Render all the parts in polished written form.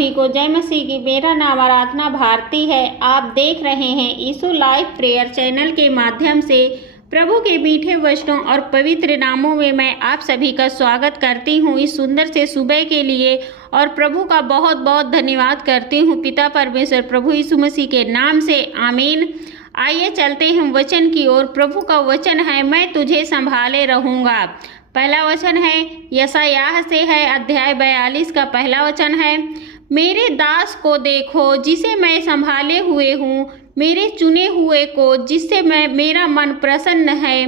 सभी को जय मसीह की। मेरा नाम आराधना भारती है। आप देख रहे हैं यीशु लाइव प्रेयर चैनल के माध्यम से प्रभु के मीठे वचनों और पवित्र नामों में मैं आप सभी का स्वागत करती हूँ इस सुंदर से सुबह के लिए, और प्रभु का बहुत बहुत धन्यवाद करती हूँ पिता परमेश्वर प्रभु यीशु मसीह के नाम से, आमीन। आइए चलते हैं वचन की ओर। प्रभु का वचन है, मैं तुझे संभाले रहूँगा। पहला वचन है यशायाह से है, अध्याय 42 का पहला वचन है, मेरे दास को देखो जिसे मैं संभाले हुए हूँ, मेरे चुने हुए को जिससे मेरा मन प्रसन्न है।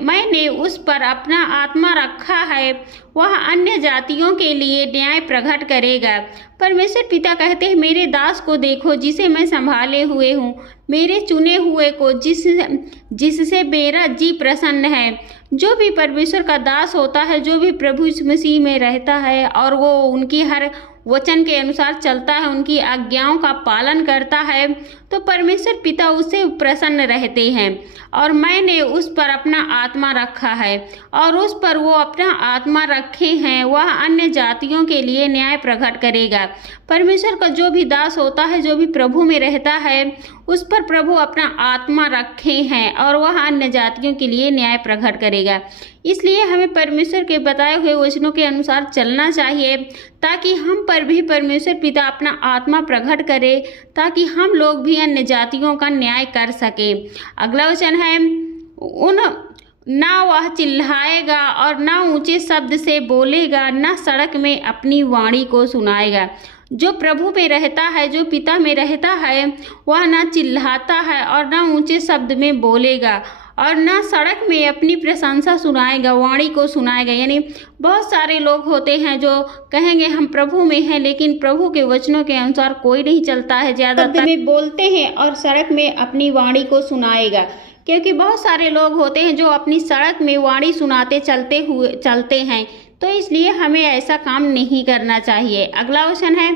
मैंने उस पर अपना आत्मा रखा है, वह अन्य जातियों के लिए न्याय प्रकट करेगा। परमेश्वर पिता कहते हैं, मेरे दास को देखो जिसे मैं संभाले हुए हूँ, मेरे चुने हुए को जिससे मेरा जी प्रसन्न है। जो भी परमेश्वर का दास होता है, जो भी प्रभु यीशु मसीह में रहता है और वो उनकी हर वचन के अनुसार चलता है, उनकी आज्ञाओं का पालन करता है, तो परमेश्वर पिता उससे प्रसन्न रहते हैं। और मैंने उस पर अपना आत्मा रखा है, और उस पर वो अपना आत्मा रखे हैं, वह अन्य जातियों के लिए न्याय प्रकट करेगा। परमेश्वर का जो भी दास होता है, जो भी प्रभु में रहता है, उस पर प्रभु अपना आत्मा रखे हैं और वह अन्य जातियों के लिए न्याय प्रकट करेगा। इसलिए हमें परमेश्वर के बताए हुए वचनों के अनुसार चलना चाहिए, ताकि हम पर भी परमेश्वर पिता अपना आत्मा प्रकट करे, ताकि हम लोग भी अन्य जातियों का न्याय कर सके। अगला वचन है, ना वह चिल्लाएगा और ना ऊंचे शब्द से बोलेगा, ना सड़क में अपनी वाणी को सुनाएगा। जो प्रभु में रहता है, जो पिता में रहता है, वह ना चिल्लाता है और ना ऊंचे शब्द में बोलेगा और ना सड़क में अपनी प्रशंसा सुनाएगा, वाणी को सुनाएगा। यानी बहुत सारे लोग होते हैं जो कहेंगे हम प्रभु में हैं, लेकिन प्रभु के वचनों के अनुसार कोई नहीं चलता है, ज़्यादातर में बोलते हैं और सड़क में अपनी वाणी को सुनाएगा। क्योंकि बहुत सारे लोग होते हैं जो अपनी सड़क में वाणी सुनाते चलते हैं, तो इसलिए हमें ऐसा काम नहीं करना चाहिए। अगला वचन है,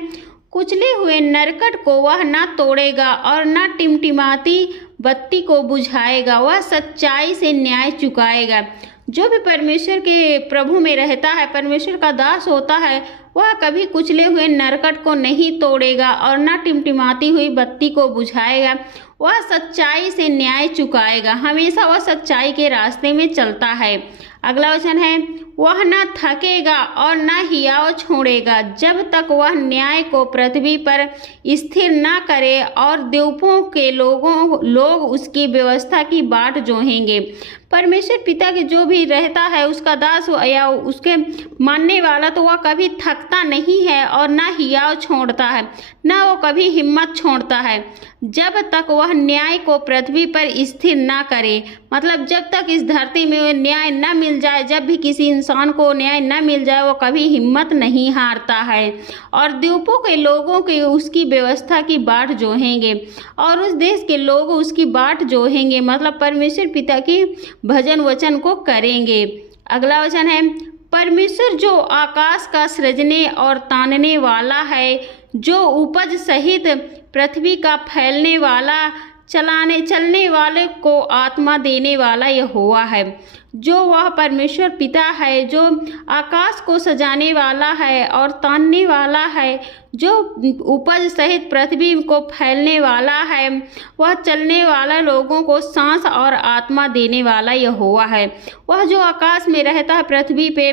कुचले हुए नरकट को वह ना तोड़ेगा और ना टिमटिमाती बत्ती को बुझाएगा, वह सच्चाई से न्याय चुकाएगा। जो भी परमेश्वर के प्रभु में रहता है, परमेश्वर का दास होता है, वह कभी कुचले हुए नरकट को नहीं तोड़ेगा और ना टिमटिमाती हुई बत्ती को बुझाएगा, वह सच्चाई से न्याय चुकाएगा। हमेशा वह सच्चाई के रास्ते में चलता है। अगला वचन है, वह न थकेगा और न हियाव छोड़ेगा जब तक वह न्याय को पृथ्वी पर स्थिर न करे, और द्वीपों के लोग उसकी व्यवस्था की बाट जोहेंगे। परमेश्वर पिता के जो भी रहता है, उसका दास या उसके मानने वाला, तो वह कभी थकता नहीं है और ना हियाव छोड़ता है, ना वो कभी हिम्मत छोड़ता है, जब तक वह न्याय को पृथ्वी पर स्थिर ना करे। मतलब जब तक इस धरती में न्याय न मिल जाए, जब भी किसी इंसान को न्याय न मिल जाए, वो कभी हिम्मत नहीं हारता है। और द्वीपों के लोगों के उसकी व्यवस्था की बाट जोहेंगे, और उस देश के लोग उसकी बाट जोहेंगे, मतलब परमेश्वर पिता की भजन वचन को करेंगे। अगला वचन है, परमेश्वर जो आकाश का सृजने और तानने वाला है, जो उपज सहित पृथ्वी का फैलने वाला, चलने वाले को आत्मा देने वाला यहोवा है। जो वह परमेश्वर पिता है, जो आकाश को सजाने वाला है और तानने वाला है, जो उपज सहित पृथ्वी को फैलने वाला है, वह चलने वाला लोगों को सांस और आत्मा देने वाला यहोवा है। वह जो आकाश में रहता है, पृथ्वी पे,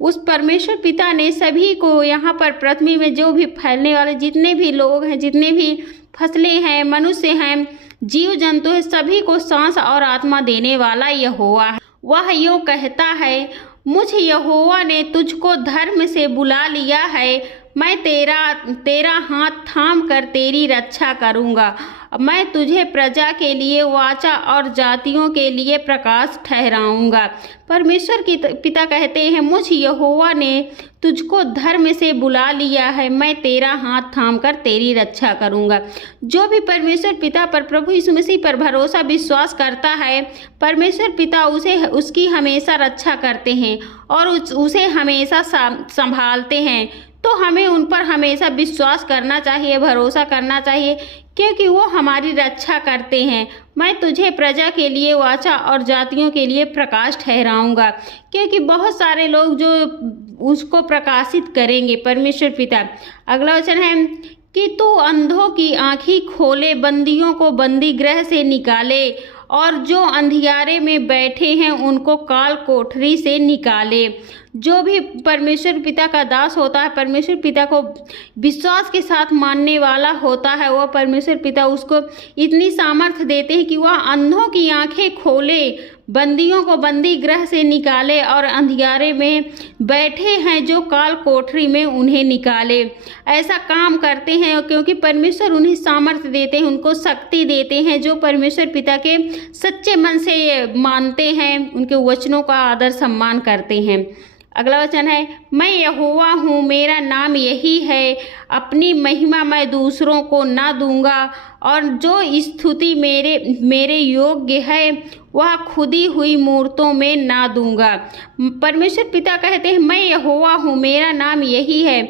उस परमेश्वर पिता ने सभी को यहाँ पर पृथ्वी में जो भी फैलने वाले जितने भी लोग हैं, जितने भी फसलें हैं, मनुष्य हैं, जीव जंतु है, सभी को सांस और आत्मा देने वाला यहोवा है। वह यूँ कहता है, मुझ यहोवा ने तुझको धर्म से बुला लिया है, मैं तेरा हाथ थाम कर तेरी रक्षा करूँगा। मैं तुझे प्रजा के लिए वाचा और जातियों के लिए प्रकाश ठहराऊंगा। परमेश्वर की पिता कहते हैं, मुझ यहोवा ने तुझको धर्म से बुला लिया है, मैं तेरा हाथ थाम कर तेरी रक्षा करूंगा। जो भी परमेश्वर पिता पर, प्रभु यीशु मसीह पर भरोसा विश्वास करता है, परमेश्वर पिता उसकी हमेशा रक्षा करते हैं और उसे हमेशा संभालते हैं। तो हमें उन पर हमेशा विश्वास करना चाहिए, भरोसा करना चाहिए, क्योंकि वो हमारी रक्षा करते हैं। मैं तुझे प्रजा के लिए वाचा और जातियों के लिए प्रकाश ठहराऊंगा, क्योंकि बहुत सारे लोग जो उसको प्रकाशित करेंगे, परमेश्वर पिता। अगला वचन है कि तू अंधों की आंखें खोले, बंदियों को बंदी गृह से निकाले, और जो अंधियारे में बैठे हैं उनको काल कोठरी से निकाले। जो भी परमेश्वर पिता का दास होता है, परमेश्वर पिता को विश्वास के साथ मानने वाला होता है, वह परमेश्वर पिता उसको इतनी सामर्थ्य देते हैं कि वह अंधों की आंखें खोले, बंदियों को बंदी गृह से निकाले, और अंधियारे में बैठे हैं जो काल कोठरी में उन्हें निकाले। ऐसा काम करते हैं क्योंकि परमेश्वर उन्हें सामर्थ्य देते हैं, उनको शक्ति देते हैं, जो परमेश्वर पिता के सच्चे मन से मानते हैं, उनके वचनों का आदर सम्मान करते हैं। अगला वचन है, मैं यहोवा हूँ, मेरा नाम यही है, अपनी महिमा मैं दूसरों को ना दूंगा, और जो स्तुति मेरे योग्य है वह खुदी हुई मूर्तों में ना दूंगा। परमेश्वर पिता कहते हैं, मैं यहोवा हूँ, मेरा नाम यही है,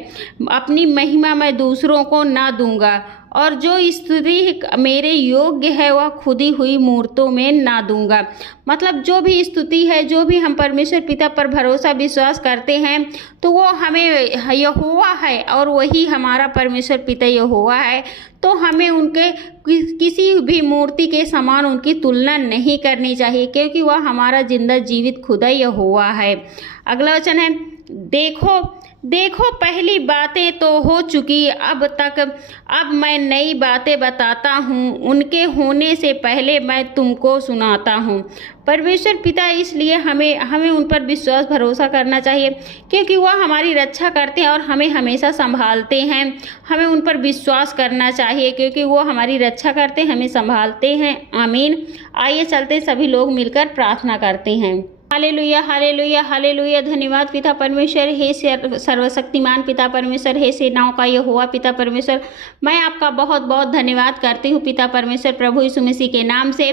अपनी महिमा मैं दूसरों को ना दूंगा, और जो स्तुति मेरे योग्य है वह खुदी हुई मूर्तों में ना दूंगा। मतलब जो भी स्तुति है, जो भी हम परमेश्वर पिता पर भरोसा विश्वास करते हैं, तो वो हमें यहोवा है, और वही हमारा परमेश्वर पिता यहोवा है। तो हमें उनके किसी भी मूर्ति के समान उनकी तुलना नहीं करनी चाहिए, क्योंकि वह हमारा जिंदा जीवित खुदा यहोवा है। अगला वचन है, देखो पहली बातें तो हो चुकी, अब मैं नई बातें बताता हूँ, उनके होने से पहले मैं तुमको सुनाता हूँ। परमेश्वर पिता इसलिए हमें उन पर विश्वास भरोसा करना चाहिए, क्योंकि वह हमारी रक्षा करते हैं और हमें हमेशा संभालते हैं। हमें उन पर विश्वास करना चाहिए, क्योंकि वो हमारी रक्षा करते हैं, हमें संभालते हैं। आमीन। आइए चलते सभी लोग मिलकर प्रार्थना करते हैं। Hallelujah, hallelujah, hallelujah. धन्यवाद पिता परमेश्वर, हे सर्वशक्तिमान पिता परमेश्वर, हे सेनाओं का यहोवा पिता परमेश्वर, मैं आपका बहुत बहुत धन्यवाद करती हूँ पिता परमेश्वर, प्रभु यीशु मसीह के नाम से।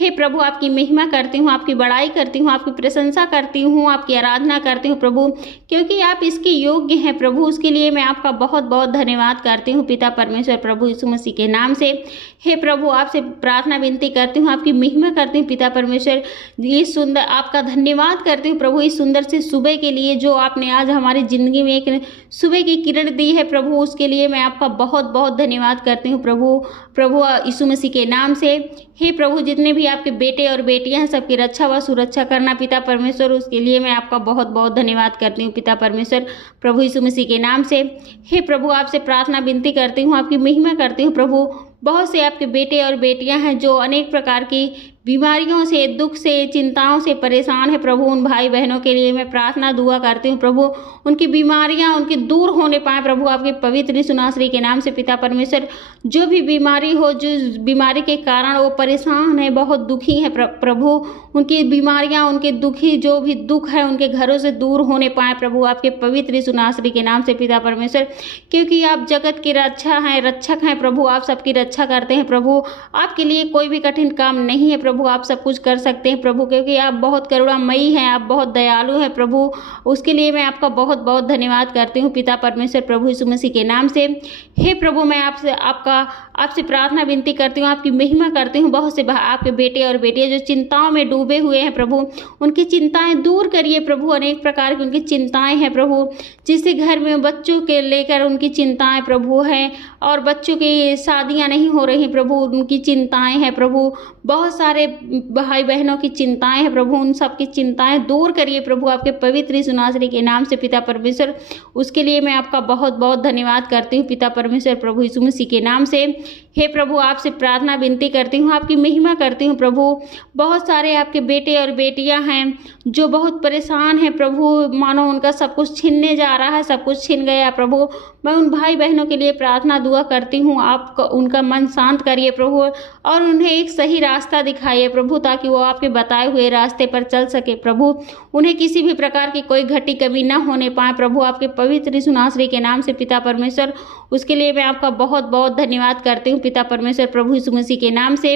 हे प्रभु, आपकी महिमा करती हूँ, आपकी बड़ाई करती हूँ, आपकी प्रशंसा करती हूँ, आपकी आराधना करती हूँ प्रभु, क्योंकि आप इसके योग्य हैं प्रभु। उसके लिए मैं आपका बहुत बहुत धन्यवाद करती हूँ पिता परमेश्वर, प्रभु यीशु मसीह के नाम से। हे प्रभु, आपसे प्रार्थना विनती करती हूँ, आपकी महिमा करती हूँ पिता परमेश्वर। ये सुंदर आपका धन्यवाद करती हूँ प्रभु, इस सुंदर से सुबह के लिए जो आपने आज हमारी ज़िंदगी में एक सुबह की किरण दी है प्रभु, उसके लिए मैं आपका बहुत बहुत धन्यवाद करती हूँ प्रभु यीशु मसीह के नाम से। हे प्रभु, जितने भी आपके बेटे और बेटियां हैं, सबकी रक्षा व सुरक्षा करना पिता परमेश्वर, उसके लिए मैं आपका बहुत बहुत धन्यवाद करती हूँ पिता परमेश्वर, प्रभु यीशु मसीह के नाम से। हे प्रभु, आपसे प्रार्थना विनती करती हूँ, आपकी महिमा करती हूँ प्रभु। बहुत से आपके बेटे और बेटियां हैं जो अनेक प्रकार की बीमारियों से, दुख से, चिंताओं से परेशान है प्रभु। उन भाई बहनों के लिए मैं प्रार्थना दुआ करती हूँ प्रभु, उनकी बीमारियाँ उनके दूर होने पाए प्रभु, आपके पवित्र यीशु नासरी के नाम से पिता परमेश्वर। जो भी बीमारी हो, जो बीमारी के कारण वो परेशान है, बहुत दुखी है प्रभु, उनकी बीमारियाँ, उनके दुखी जो भी दुख है उनके घरों से दूर होने पाए प्रभु, आपके पवित्र यीशु नासरी के नाम से पिता परमेश्वर। क्योंकि आप जगत की रक्षक हैं प्रभु, आप सबकी रक्षा करते हैं प्रभु। आपके लिए कोई भी कठिन काम नहीं है प्रभु, आप सब कुछ कर सकते हैं प्रभु, क्योंकि आप बहुत करुणामयी हैं, आप बहुत दयालु हैं प्रभु। उसके लिए मैं आपका बहुत बहुत धन्यवाद करती हूँ पिता परमेश्वर, प्रभु यीशु मसीह के नाम से। हे प्रभु, मैं आपसे प्रार्थना विनती करती हूँ, आपकी महिमा करती हूँ। बहुत से आपके बेटे और बेटियां जो चिंताओं में डूबे हुए हैं प्रभु, उनकी चिंताएं दूर करिए प्रभु। अनेक प्रकार की उनकी चिंताएं हैं प्रभु, जिससे घर में बच्चों के लेकर उनकी चिंताएं प्रभु हैं, और बच्चों की शादियां नहीं हो रही प्रभु, उनकी चिंताएं हैं प्रभु। बहुत सारे भाई बहनों की चिंताएं हैं प्रभु, उन सब की चिंताएं दूर करिए प्रभु, आपके पवित्र यीशु नासरी के नाम से पिता परमेश्वर। उसके लिए मैं आपका बहुत बहुत धन्यवाद करती हूँ पिता परमेश्वर, प्रभु यीशु मसीह के नाम से। हे प्रभु, आपसे प्रार्थना विनती करती हूँ, आपकी महिमा करती हूँ प्रभु। बहुत सारे आपके बेटे और बेटियां हैं जो बहुत परेशान हैं प्रभु, मानो उनका सब कुछ छीनने जा रहा है, सब कुछ छीन गया प्रभु। मैं उन भाई बहनों के लिए प्रार्थना दुआ करती हूँ आप उनका मन शांत करिए प्रभु, और उन्हें एक सही रास्ता दिखाइए प्रभु, ताकि वो आपके बताए हुए रास्ते पर चल सके प्रभु। उन्हें किसी भी प्रकार की कोई घटी कमी ना होने पाए प्रभु, आपके पवित्र यीशु नासरी के नाम से पिता परमेश्वर। उसके लिए मैं आपका बहुत बहुत धन्यवाद करती हूँ पिता परमेश्वर, प्रभु यीशु मसीह के नाम से।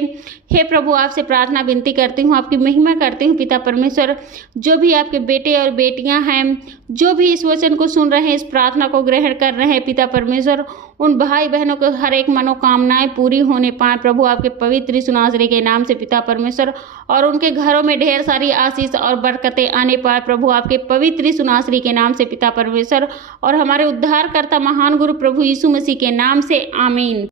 हे प्रभु, आपसे प्रार्थना विनती करती हूँ, आपकी महिमा करती हूँ पिता परमेश्वर। जो भी आपके बेटे और बेटियां हैं, जो भी इस वचन को सुन रहे हैं, इस प्रार्थना को ग्रहण कर रहे हैं पिता परमेश्वर, उन भाई बहनों को हर एक मनोकामनाएं पूरी होने पाए प्रभु, आपके पवित्र यीशु नासरी के नाम से पिता परमेश्वर। और उनके घरों में ढेर सारी आशीष और बरकतें आने पाए प्रभु, आपके पवित्र यीशु नासरी के नाम से पिता परमेश्वर। और हमारे उद्धारकर्ता महान गुरु प्रभु यीशु मसीह के नाम से आमीन।